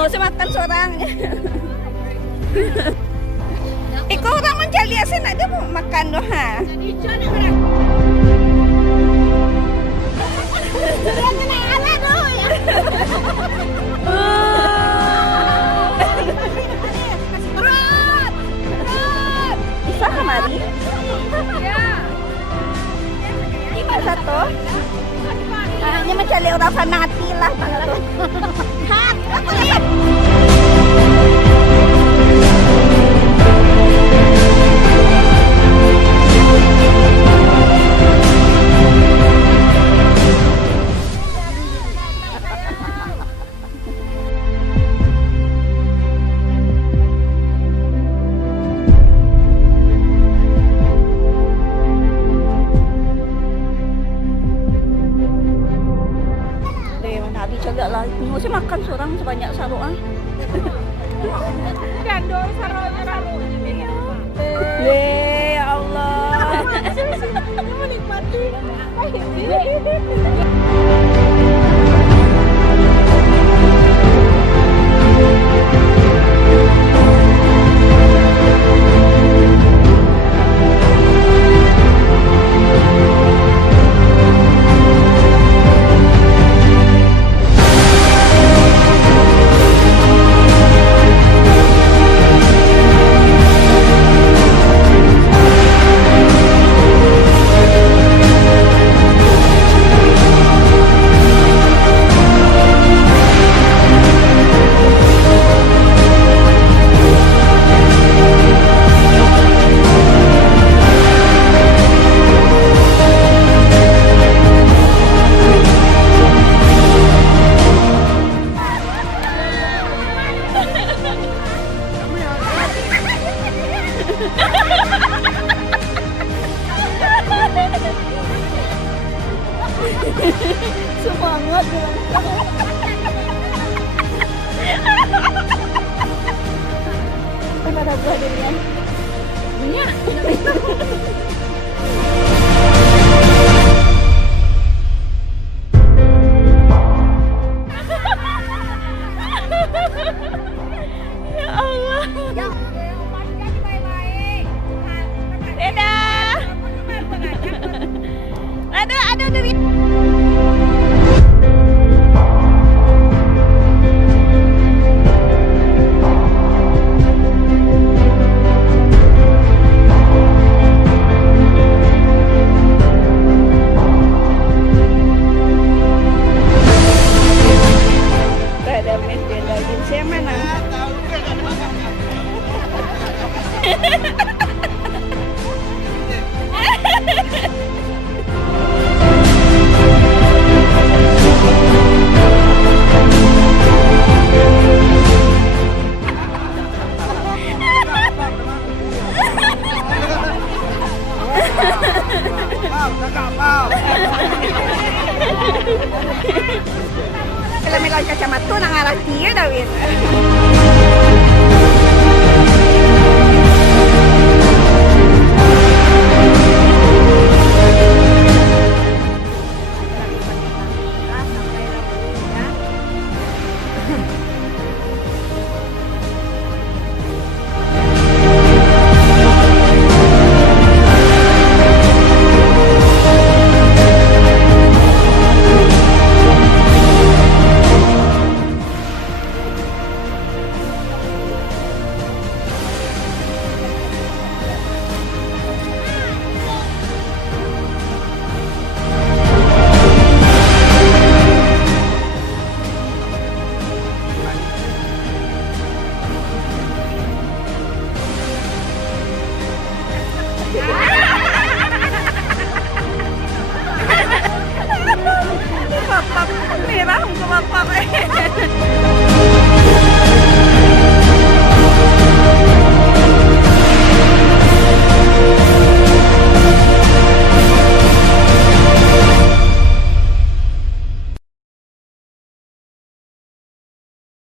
nyo sa makan seorang. Ikaw orang mencari asin ada mau makan doh ha. Bisa kemari? Ya. Ini satu. Hanya mencari orang fanati lah. Hat. Lah, nggak usah makan seorang sebanyak saruan. Gandol saru. Ya Allah. Menikmati. Semangat pada buah durian. Iya. Ya Allah. Dadah. Aduh durian. Kalau meron kacamata, nangarang tiya daw yun.